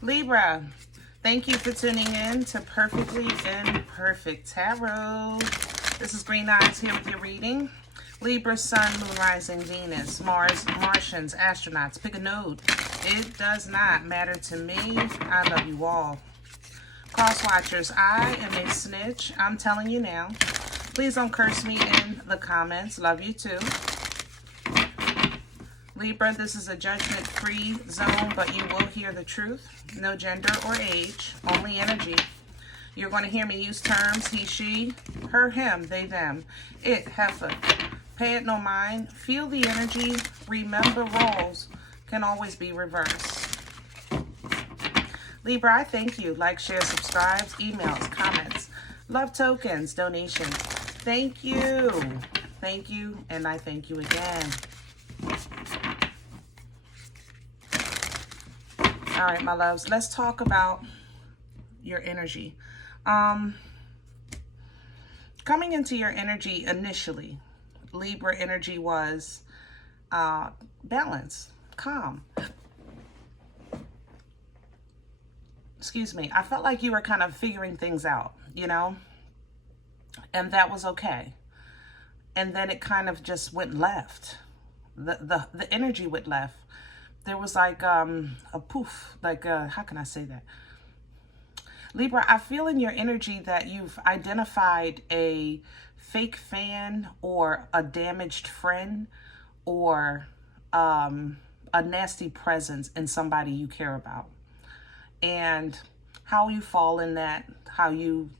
Libra, thank you for tuning in to Perfectly Imperfect Tarot. This is Green Eyes here with your reading. Libra, Sun, Moon, Rising, Venus, Mars, Martians, astronauts. Pick a node. It does not matter to me. I love you all. Cross watchers, I am a snitch. I'm telling you now. Please don't curse me in the comments. Love you too. Libra, this is a judgment-free zone, but you will hear the truth. No gender or age, only energy. You're going to hear me use terms, he, she, her, him, they, them, it, heifer. Pay it no mind. Feel the energy. Remember, roles can always be reversed. Libra, I thank you. Like, share, subscribe, emails, comments, love tokens, donations. Thank you. Thank you, and I thank you again. All right, my loves, let's talk about your energy. Coming into your energy initially, Libra energy was balance, calm. Excuse me. I felt like you were kind of figuring things out, you know, and that was okay. And then it kind of just went left. The energy went left. There was like a poof, like how can I say that? Libra, I feel in your energy that you've identified a fake fan or a damaged friend or a nasty presence in somebody you care about. And how you fall in that, how you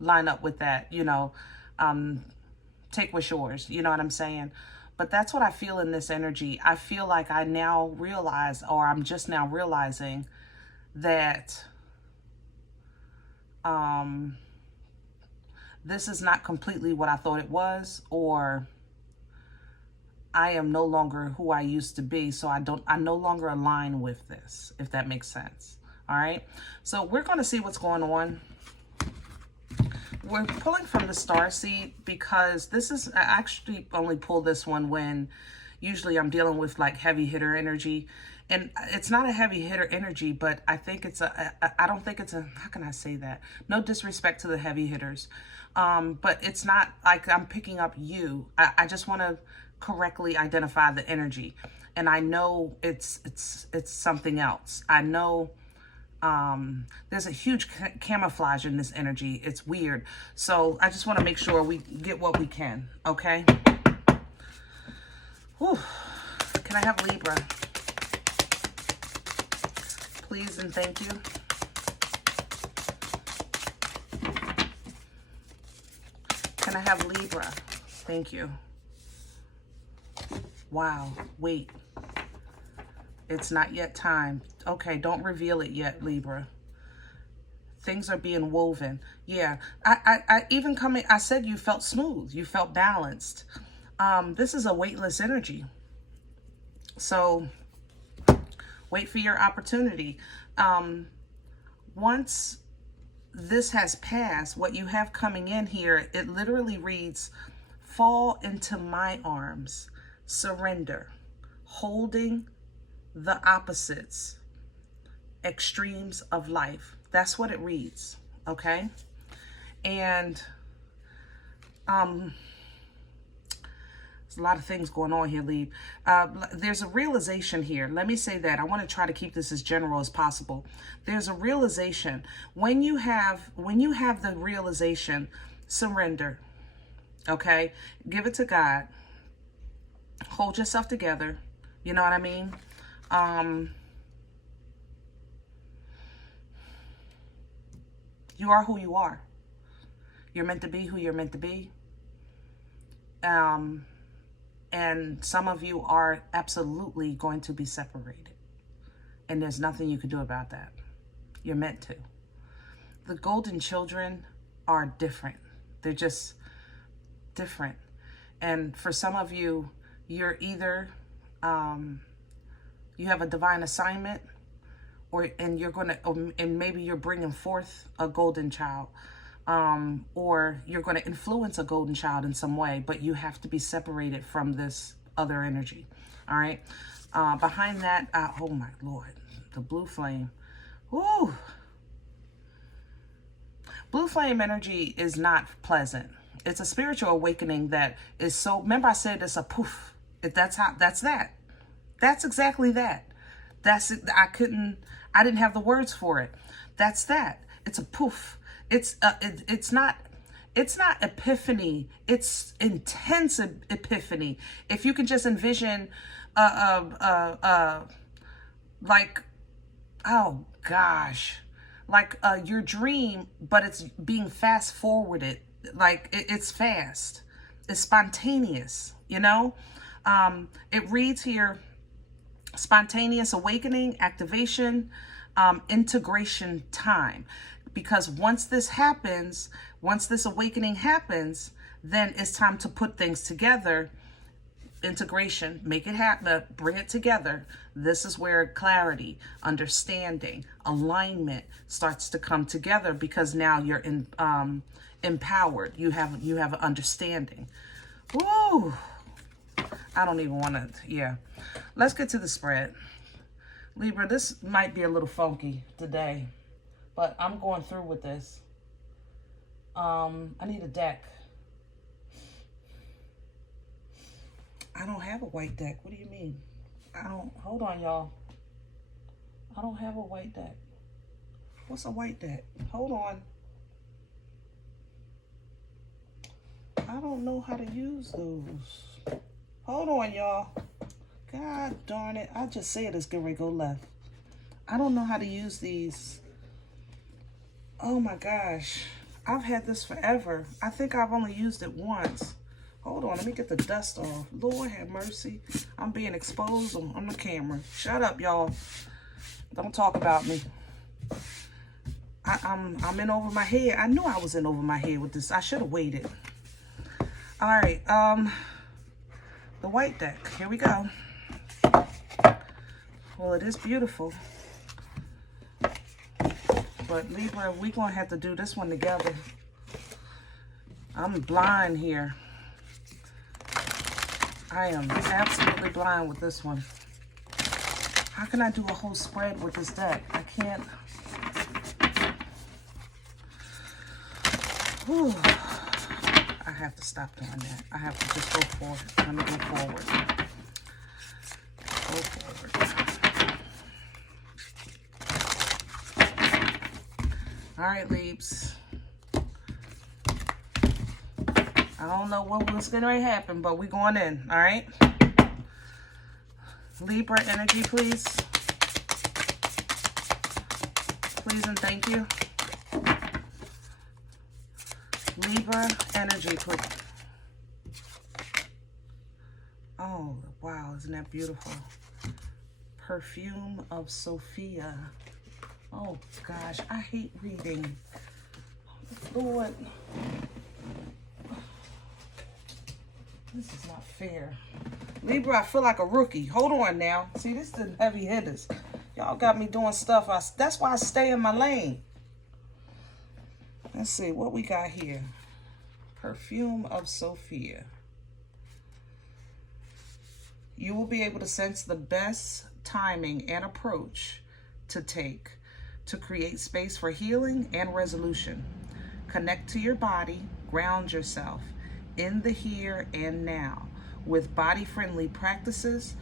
line up with that, you know, take what's yours, you know what I'm saying? But that's what I feel in this energy. I feel like I now realize, or I'm just now realizing that this is not completely what I thought it was, or I am no longer who I used to be. So I no longer align with this, if that makes sense. All right. So we're going to see what's going on. We're pulling from the star seed because this is, I actually only pull this one when usually I'm dealing with like heavy hitter energy. And it's not a heavy hitter energy, but I think it's I don't think it's a, how can I say that? No disrespect to the heavy hitters. But it's not like I'm picking up you. I just want to correctly identify the energy. And I know it's something else. I know there's a huge camouflage in this energy. It's weird. So I just want to make sure we get what we can. Okay. Whew. Can I have Libra? Please and thank you. Can I have Libra? Thank you. Wow. Wait. It's not yet time. Okay, don't reveal it yet, Libra. Things are being woven. Yeah, I even coming, I said you felt smooth. You felt balanced. This is a weightless energy. So wait for your opportunity. Once this has passed, what you have coming in here, it literally reads, fall into my arms, surrender, holding the opposites, extremes of life. That's what it reads, okay? And there's a lot of things going on here, Lee. There's a realization here. Let me say that. I want to try to keep this as general as possible. There's a realization. When you have the realization, surrender, okay? Give it to God. Hold yourself together. You know what I mean? You are who you are. You're meant to be who you're meant to be. And some of you are absolutely going to be separated. And there's nothing you can do about that. You're meant to. The golden children are different. They're just different. And for some of you, you're either you have a divine assignment, and maybe you're bringing forth a golden child, or you're going to influence a golden child in some way, but you have to be separated from this other energy. All right. Behind that, oh my Lord, the blue flame. Ooh. Blue flame energy is not pleasant. It's a spiritual awakening that is so, remember I said it's a poof. That's that. That's exactly that. I didn't have the words for it. That's that. It's a poof. It's not epiphany. It's intense epiphany. If you can just envision, like, oh gosh, like your dream, but it's being fast forwarded. Like it's fast. It's spontaneous, you know? It reads here, spontaneous awakening, activation, integration time. Because once this happens, once this awakening happens, then it's time to put things together. Integration, make it happen, bring it together. This is where clarity, understanding, alignment starts to come together, because now you're empowered. You have an understanding. Woo! I don't even want to, yeah. Let's get to the spread. Libra, this might be a little funky today, but I'm going through with this. I need a deck. I don't have a white deck. What do you mean? Hold on, y'all. I don't have a white deck. What's a white deck? Hold on. I don't know how to use those. Hold on, y'all. God darn it. I just said it's going to go left. I don't know how to use these. Oh my gosh. I've had this forever. I think I've only used it once. Hold on, let me get the dust off. Lord have mercy. I'm being exposed on the camera. Shut up, y'all. Don't talk about me. I'm in over my head. I knew I was in over my head with this. I should have waited. All right, the white deck. Here we go. Well, it is beautiful. But Libra, we're going to have to do this one together. I'm blind here. I am absolutely blind with this one. How can I do a whole spread with this deck? I can't. Whew. I have to stop doing that. I have to just go forward. Let me go forward. Go forward. All right, Leaps. I don't know what's going to happen, but we're going in, all right? Libra energy, please. Please and thank you. Libra energy, please. Oh, wow, isn't that beautiful? Perfume of Sophia. Oh, gosh, I hate reading. Lord. This is not fair. Libra, I feel like a rookie. Hold on now. See, this is the heavy hitters. Y'all got me doing stuff. That's why I stay in my lane. Let's see what we got here. Perfume of Sophia. You will be able to sense the best timing and approach to take to create space for healing and resolution. Connect to your body, ground yourself in the here and now. With body-friendly practices,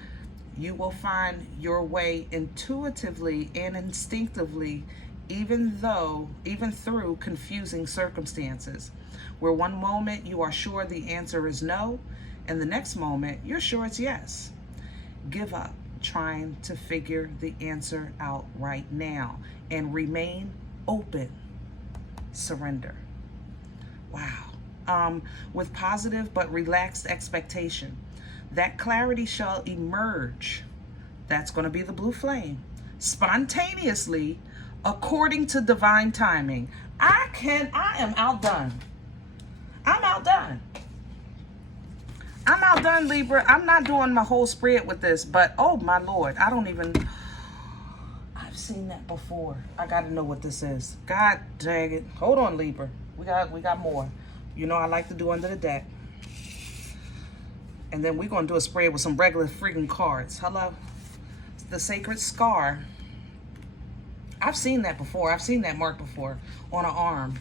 you will find your way intuitively and instinctively, even through confusing circumstances, where one moment you are sure the answer is no, and the next moment you're sure it's yes. Give up trying to figure the answer out right now and remain open. Surrender. Wow. With positive but relaxed expectation. That clarity shall emerge. That's going to be the blue flame. Spontaneously, according to divine timing. I am outdone. I'm outdone. I'm outdone, Libra. I'm not doing my whole spread with this, but oh my Lord, I've seen that before. I got to know what this is. God dang it. Hold on, Libra. We got more. You know I like to do under the deck. And then we're going to do a spread with some regular freaking cards. Hello? The Sacred Scar. I've seen that before. I've seen that mark before on an arm.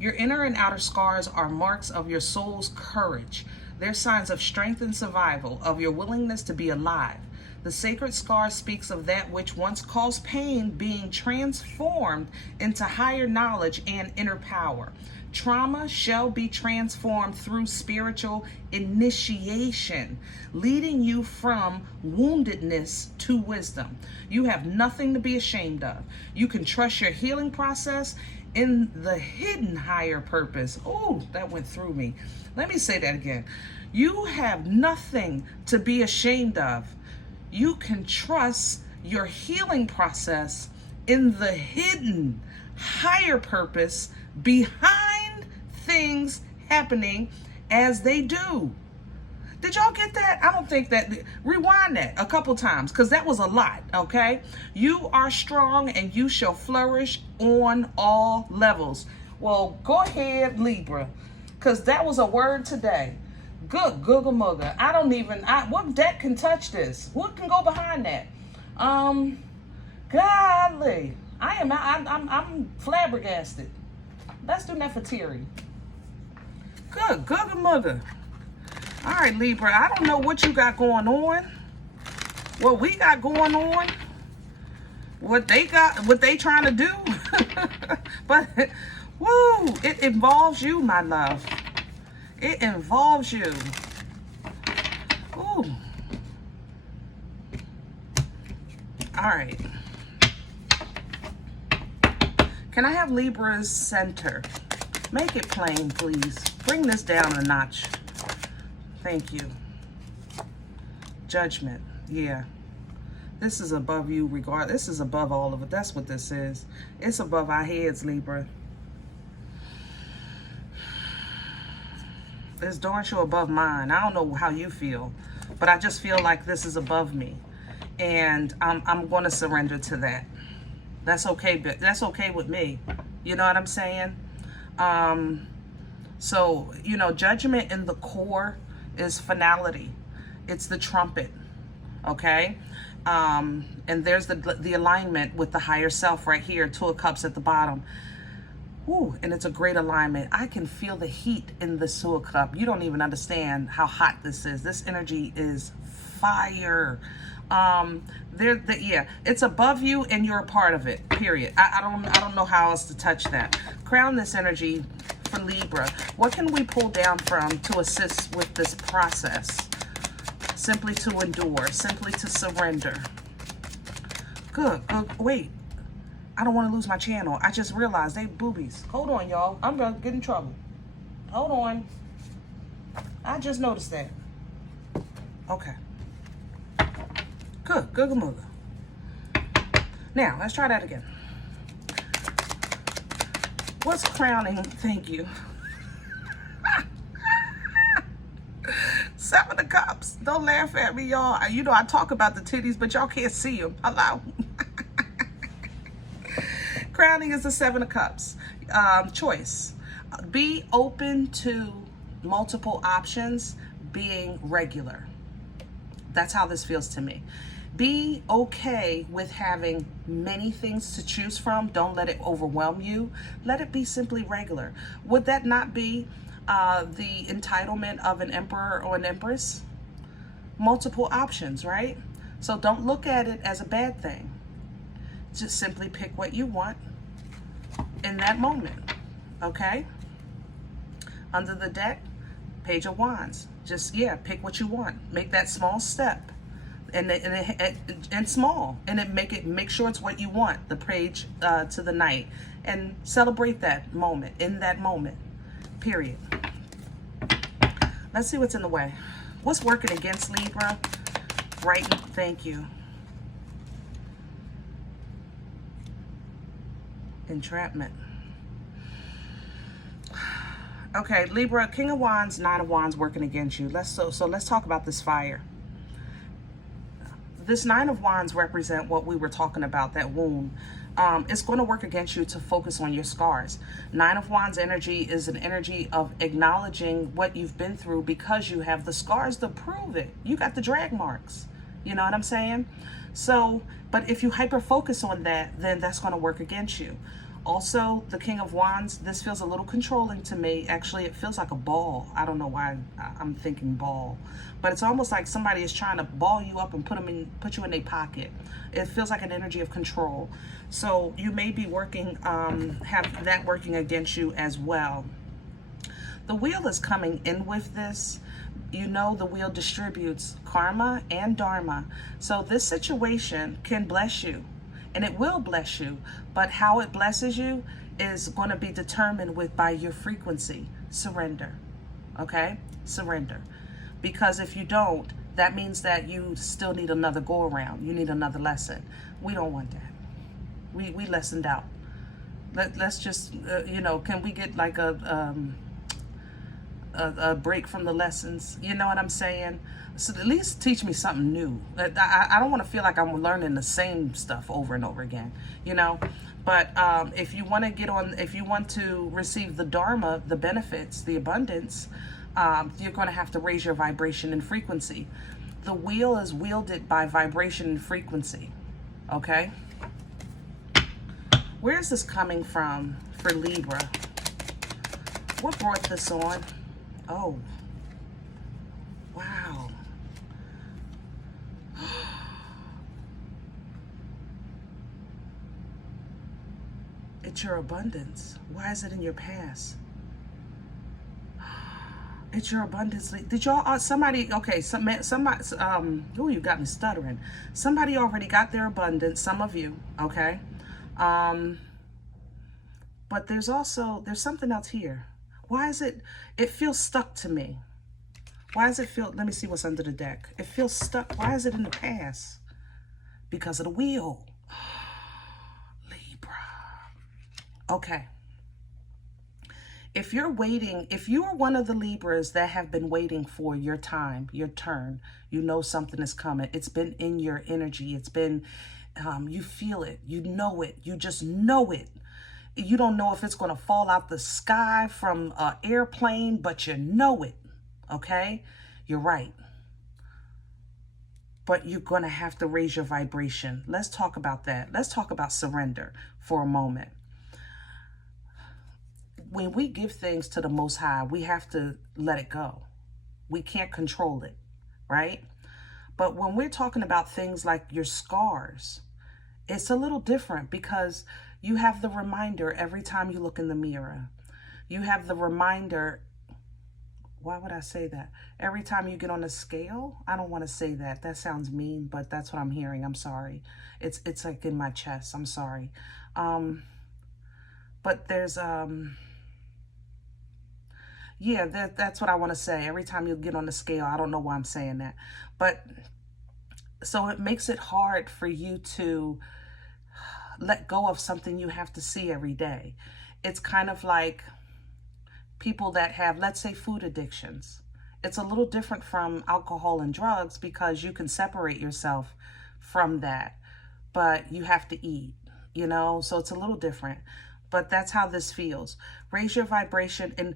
Your inner and outer scars are marks of your soul's courage. They're signs of strength and survival, of your willingness to be alive. The sacred scar speaks of that which once caused pain being transformed into higher knowledge and inner power. Trauma shall be transformed through spiritual initiation, leading you from woundedness to wisdom. You have nothing to be ashamed of. You can trust your healing process in the hidden higher purpose. Oh, that went through me. Let me say that again. You have nothing to be ashamed of. You can trust your healing process in the hidden higher purpose behind things happening as they do. Did y'all get that? I don't think that. Rewind that a couple times, because that was a lot, okay? You are strong and you shall flourish on all levels. Well, go ahead, Libra, because that was a word today. Good Google Mugger. What deck can touch this? What can go behind that? Golly. I'm flabbergasted. Let's do Nefertiti. Good Google Mugger. All right, Libra, I don't know what you got going on. What we got going on. What they trying to do. But, woo, it involves you, my love. It involves you. Ooh. All right. Can I have Libra's center? Make it plain, please. Bring this down a notch. Thank you. Judgment. Yeah. This is above you this is above all of it. That's what this is. It's above our heads, Libra. It's darn sure above mine. I don't know how you feel, but I just feel like this is above me. And I'm going to surrender to that. That's okay, but that's okay with me. You know what I'm saying? So, you know, judgment in the core is finality. It's the trumpet, okay? And there's the alignment with the higher self right here, Two of Cups at the bottom. Ooh, and it's a great alignment. I can feel the heat in the Two of Cups. You don't even understand how hot this is. This energy is fire. Yeah, it's above you and you're a part of it, period. I don't know how else to touch that. Crown this energy for Libra. What can we pull down from to assist with this process? Simply to endure, simply to surrender. Good. Wait, I don't want to lose my channel. I just realized they boobies. Hold on, y'all. I'm gonna get in trouble. Hold on. I just noticed that. Okay. Good. Good. Now, let's try that again. What's crowning? Thank you. Seven of Cups. Don't laugh at me, y'all. You know, I talk about the titties, but y'all can't see them. Hello. Crowning is the Seven of Cups. Choice. Be open to multiple options, being regular. That's how this feels to me. Be okay with having many things to choose from. Don't let it overwhelm you. Let it be simply regular. Would that not be the entitlement of an emperor or an empress? Multiple options, right? So don't look at it as a bad thing. Just simply pick what you want in that moment, okay? Under the deck, Page of Wands. Just, yeah, pick what you want. Make that small step. And small, and make sure it's what you want. The Page to the Knight, and celebrate that moment. In that moment, period. Let's see what's in the way. What's working against Libra? Right. Thank you. Entrapment. Okay, Libra, King of Wands, Nine of Wands working against you. Let's talk about this fire. This Nine of Wands represent what we were talking about, that wound. It's going to work against you to focus on your scars. Nine of Wands energy is an energy of acknowledging what you've been through because you have the scars to prove it. You got the drag marks. You know what I'm saying? So, but if you hyper focus on that, then that's going to work against you. Also, the King of Wands, this feels a little controlling to me. Actually, it feels like a ball. I don't know why I'm thinking ball, but it's almost like somebody is trying to ball you up and put you in their pocket. It feels like an energy of control. So you may be working, have that working against you as well. The wheel is coming in with this. You know, the wheel distributes karma and dharma. So this situation can bless you, and it will bless you, but how it blesses you is going to be determined by your frequency. Surrender. Okay? Surrender. Because if you don't, that means that you still need another go around. You need another lesson. We don't want that. We lessoned out. Let's just, can we get like a break from the lessons? You know what I'm saying? So at least teach me something new. I don't want to feel like I'm learning the same stuff over and over again, But if you want to receive the dharma, the benefits, the abundance, you're going to have to raise your vibration and frequency. The wheel is wielded by vibration and frequency. Okay? Where is this coming from for Libra? What brought this on? Oh, wow. It's your abundance. Why is it in your past? It's your abundance. Did y'all, somebody, okay, somebody, oh, you got me stuttering. Somebody already got their abundance, some of you, okay? But there's something else here. Why is it feels stuck to me? Why does it feel, let me see what's under the deck. It feels stuck. Why is it in the past? Because of the wheel. Libra. Okay. If you're waiting, if you are one of the Libras that have been waiting for your time, your turn, you know something is coming. It's been in your energy. It's been, you feel it. You know it. You just know it. You don't know if it's going to fall out the sky from an airplane, but you know it, okay? You're right. But you're going to have to raise your vibration. Let's talk about that. Let's talk about surrender for a moment. When we give things to the Most High, we have to let it go. We can't control it, right? But when we're talking about things like your scars, it's a little different because you have the reminder every time you look in the mirror. You have the reminder, why would I say that? Every time you get on a scale, I don't want to say that. That sounds mean, but that's what I'm hearing. I'm sorry. It's like in my chest. I'm sorry. But there's, yeah, that's what I want to say. Every time you get on the scale, I don't know why I'm saying that. But so it makes it hard for you to let go of something you have to see every day. It's kind of like people that have, let's say, food addictions. It's a little different from alcohol and drugs because you can separate yourself from that, but you have to eat, so it's a little different. But that's how this feels. Raise your vibration. And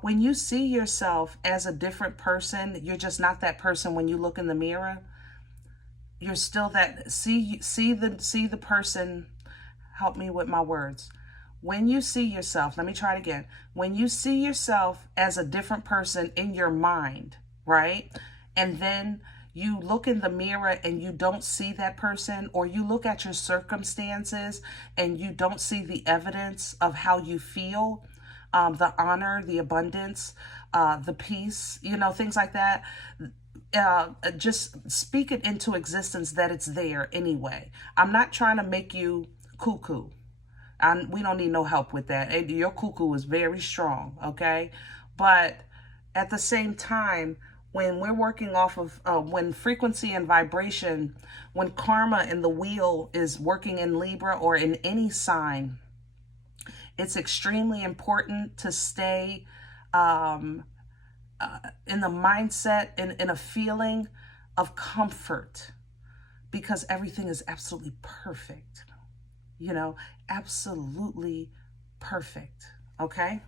when you see yourself as a different person, you're just not that person when you look in the mirror. You're still that, see the person. Help me with my words. When you see yourself, let me try it again. When you see yourself as a different person in your mind, right? And then you look in the mirror and you don't see that person, or you look at your circumstances and you don't see the evidence of how you feel, the honor, the abundance, the peace, things like that. Just speak it into existence that it's there anyway. I'm not trying to make you cuckoo. We don't need no help with that. Your cuckoo is very strong, okay? But at the same time, when we're working off of, when frequency and vibration, when karma and the wheel is working in Libra or in any sign, it's extremely important to stay in the mindset, in a feeling of comfort, because everything is absolutely perfect. Absolutely perfect, okay?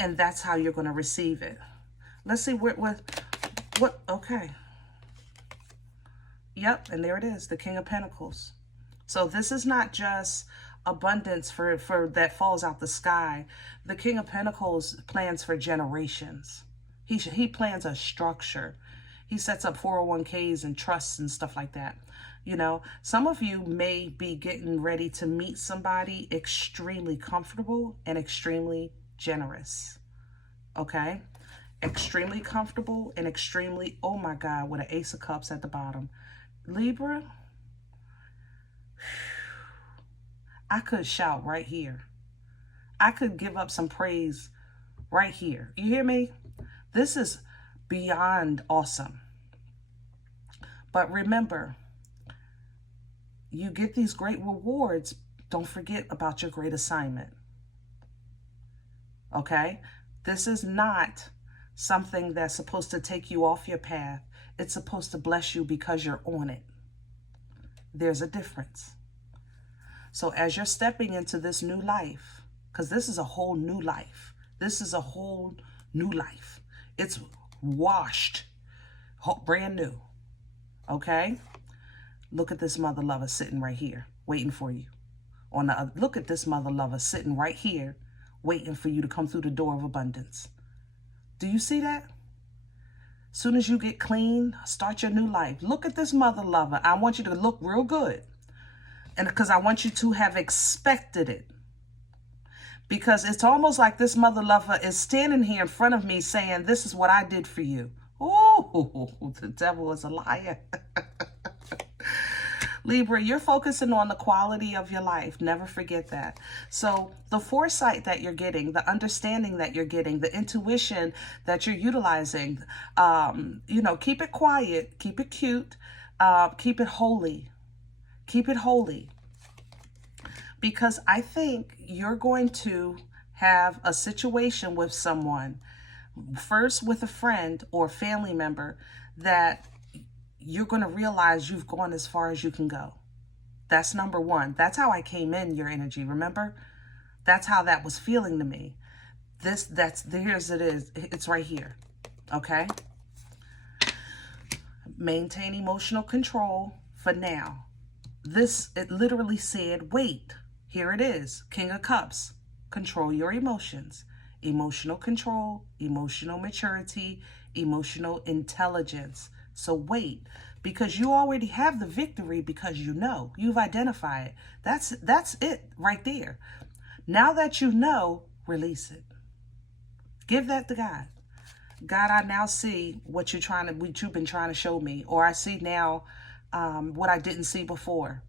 And that's how you're going to receive it. Let's see what, okay. Yep, and there it is, the King of Pentacles. So this is not just abundance for that falls out the sky. The King of Pentacles plans for generations. He plans a structure. He sets up 401ks and trusts and stuff like that. You know, some of you may be getting ready to meet somebody extremely comfortable and extremely generous. Okay? Extremely comfortable and extremely, oh my God, with an Ace of Cups at the bottom. Libra, I could shout right here. I could give up some praise right here. You hear me? This is beyond awesome. But remember, you get these great rewards. Don't forget about your great assignment. Okay? This is not something that's supposed to take you off your path. It's supposed to bless you because you're on it. There's a difference. So as you're stepping into this new life, because this is a whole new life. This is a whole new life. It's washed, brand new. Okay? Look at this mother lover sitting right here, waiting for you. On the look at this mother lover sitting right here, waiting for you to come through the door of abundance. Do you see that? Soon as you get clean, start your new life. Look at this mother lover. I want you to look real good. And because I want you to have expected it. Because it's almost like this mother lover is standing here in front of me saying, this is what I did for you. Oh, the devil is a liar. Libra, you're focusing on the quality of your life. Never forget that. So the foresight that you're getting, the understanding that you're getting, the intuition that you're utilizing, you know, keep it quiet, keep it cute, keep it holy. Keep it holy. Because I think you're going to have a situation with someone, first with a friend or family member, that you're going to realize you've gone as far as you can go. That's number one. That's how I came in your energy, remember? That's how that was feeling to me. Here's it is. It's right here. Okay? Maintain emotional control for now. It literally said, wait. Here it is. King of Cups. Control your emotions. Emotional control, emotional maturity, emotional intelligence. So wait, because you already have the victory because you know. You've identified it. That's it right there. Now that you know, release it. Give that to God. God, I now see what you've been trying to show me, or I see now what I didn't see before.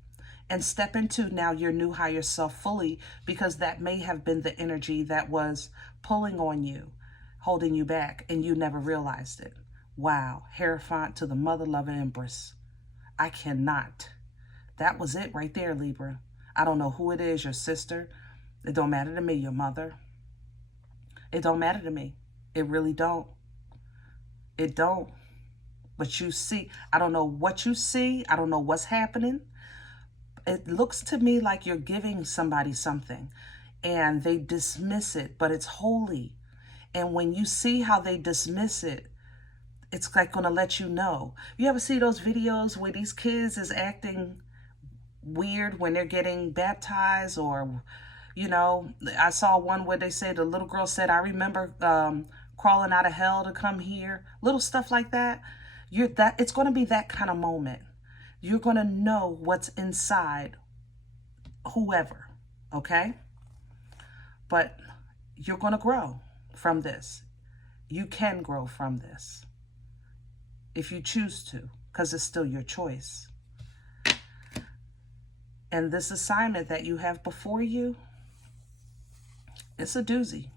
And step into now your new higher self fully, because that may have been the energy that was pulling on you, holding you back, and you never realized it. Wow. Hierophant to the mother-loving empress. I cannot. That was it right there, Libra. I don't know who it is, your sister. It don't matter to me, your mother. It don't matter to me. It really don't. It don't. But you see, I don't know what you see. I don't know what's happening. It looks to me like you're giving somebody something and they dismiss it, but it's holy. And when you see how they dismiss it, it's like going to let you know. You ever see those videos where these kids is acting weird when they're getting baptized? Or, you know, I saw one where they said, the little girl said, I remember crawling out of hell to come here. Little stuff like that. It's going to be that kind of moment. You're going to know what's inside whoever, okay? But you're going to grow from this. You can grow from this if you choose to, because it's still your choice. And this assignment that you have before you, it's a doozy.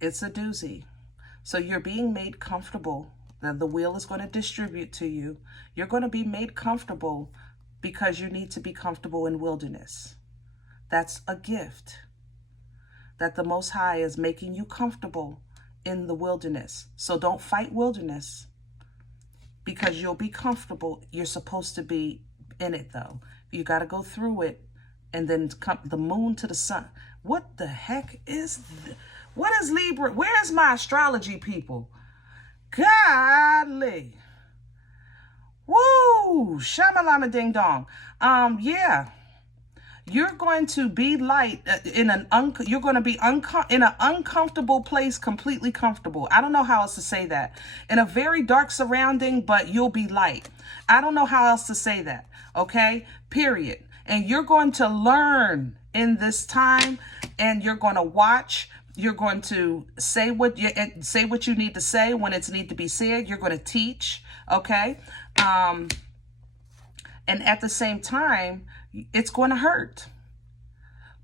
It's a doozy. So you're being made comfortable. The wheel is going to distribute to you. You're going to be made comfortable because you need to be comfortable in wilderness. That's a gift that the Most High is making you comfortable in the wilderness. So don't fight wilderness because you'll be comfortable. You're supposed to be in it, though. You got to go through it and then come the moon to the sun. What the heck is what is Libra? Where's my astrology people? Golly. Woo! Shamalama ding dong. Yeah. You're going to be light in an you're going to be in an uncomfortable place, completely comfortable. I don't know how else to say that. In a very dark surrounding, but you'll be light. I don't know how else to say that. Okay? Period. And you're going to learn in this time, and you're going to watch. You're going to say what you need to say when it's need to be said. You're going to teach. Okay? And at the same time, it's going to hurt.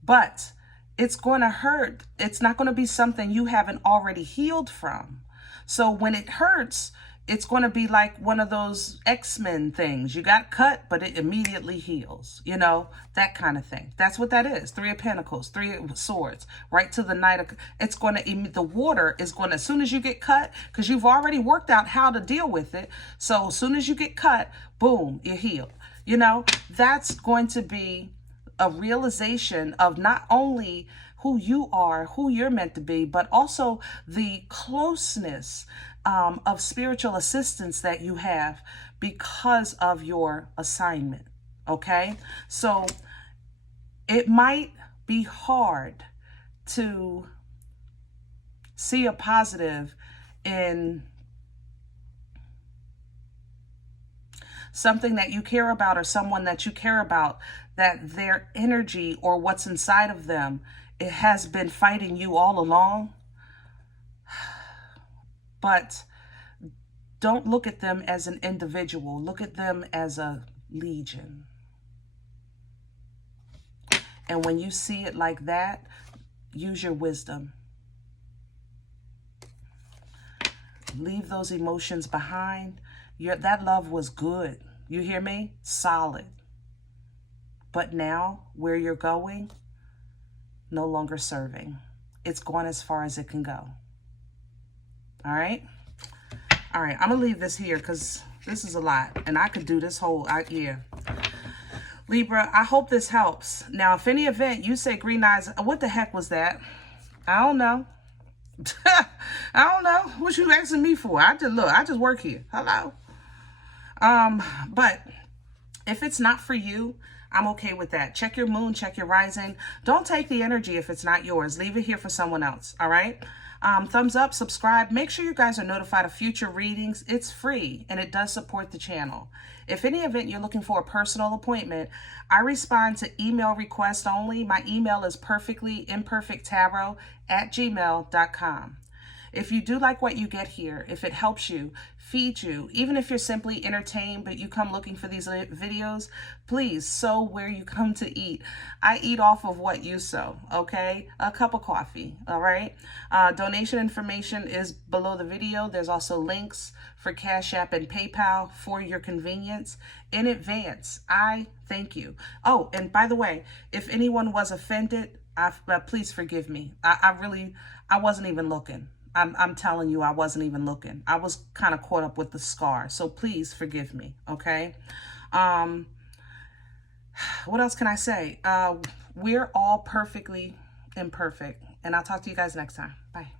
But it's going to hurt. It's not going to be something you haven't already healed from. So when it hurts, it's going to be like one of those X-Men things. You got cut, but it immediately heals. You know, that kind of thing. That's what that is. 3 of Pentacles, 3 of Swords, right to the Knight of... It's going to... The water is going to... As soon as you get cut, because you've already worked out how to deal with it. So as soon as you get cut, boom, you heal. You know, that's going to be a realization of not only who you are, who you're meant to be, but also the closeness of spiritual assistance that you have because of your assignment. Okay? So it might be hard to see a positive in something that you care about, or someone that you care about, that their energy or what's inside of them, it has been fighting you all along. But don't look at them as an individual. Look at them as a legion. And when you see it like that, use your wisdom. Leave those emotions behind. That love was good. You hear me? Solid. But now, where you're going, no longer serving. It's gone as far as it can go. All right? All right, I'm going to leave this here because this is a lot. And I could do this whole year. Libra, I hope this helps. Now, if any event you say green eyes, what the heck was that? I don't know. I don't know. What you asking me for? I just work here. Hello. But if it's not for you, I'm okay with that. Check your moon, check your rising. Don't take the energy if it's not yours. Leave it here for someone else. All right. Thumbs up, subscribe. Make sure you guys are notified of future readings. It's free and it does support the channel. If any event you're looking for a personal appointment, I respond to email requests only. My email is perfectlyimperfecttarot@gmail.com. If you do like what you get here, if it helps you, feeds you, even if you're simply entertained, but you come looking for these videos, please sow where you come to eat. I eat off of what you sow, okay? A cup of coffee, all right? Donation information is below the video. There's also links for CashApp and PayPal for your convenience. In advance, I thank you. Oh, and by the way, if anyone was offended, please forgive me. I wasn't even looking. I'm telling you, I wasn't even looking. I was kind of caught up with the scar. So please forgive me, okay? What else can I say? We're all perfectly imperfect. And I'll talk to you guys next time. Bye.